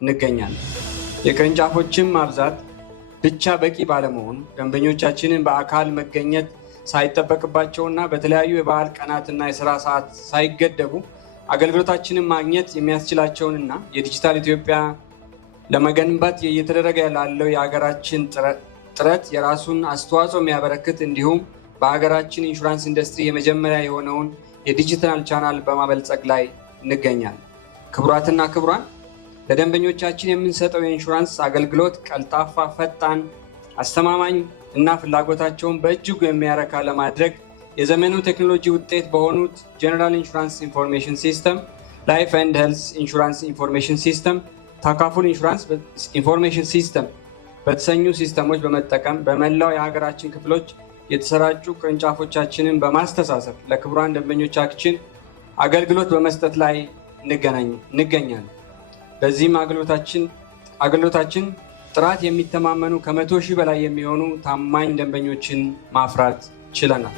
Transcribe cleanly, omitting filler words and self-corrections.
እንገኛለን። የቅርንጫፎችን ማብዛት ብቻ በቂ ባለመሆኑ ደንበኞቻችንን በአካል መገኘት ሳይጠበቅባቸውና በተለያዩ የበዓል ቀናትና የሥራ ሰዓት ሳይገደቡ አገልግሎታችንን ማግኘት የሚያስችላቸውንና የዲጂታል ኢትዮጵያ ለመገንባት እየተደረገ ላለው የሀገራችን ጥረት የራሱን አስተዋጽኦ የሚያበረክት እንዲሁም በሀገራችን ኢንሹራንስ ኢንዱስትሪ የመጀመሪያ የሆነውን የዲጂታል ቻናል በማበልጸግ ላይ እንገኛለን። ክቡራትና ክቡራን፣ ለደንበኞቻችን የምንሰጠው የኢንሹራንስ አገልግሎት ቀልጣፋ፣ ፈጣን፣ አስተማማኝ እና ፍላጎታቸውን በእጅጉ የሚያረካ ለማድረግ የዘመኑ ቴክኖሎጂ ውጤት በሆኑት ጀነራል ኢንሹራንስ ኢንፎርሜሽን ሲስተም፣ ላይፍ ኤንድ ሄልዝ ኢንሹራንስ ኢንፎርሜሽን ሲስተም፣ ታካፉል ኢንሹራንስ ኢንፎርሜሽን ሲስተም በተሰኙ ሲስተሞች በመጠቀም በመላው የሀገራችን ክፍሎች የተሰራጩ ቅርንጫፎቻችንን በማስተሳሰር ለክቡራን ደንበኞቻችን አገልግሎት በመስጠት ላይ እንገኛለን። በዚህም አገልግሎታችን ጥራት የሚተማመኑ ከ100,000 በላይ የሚሆኑ ታማኝ ደንበኞችን ማፍራት ችለናል።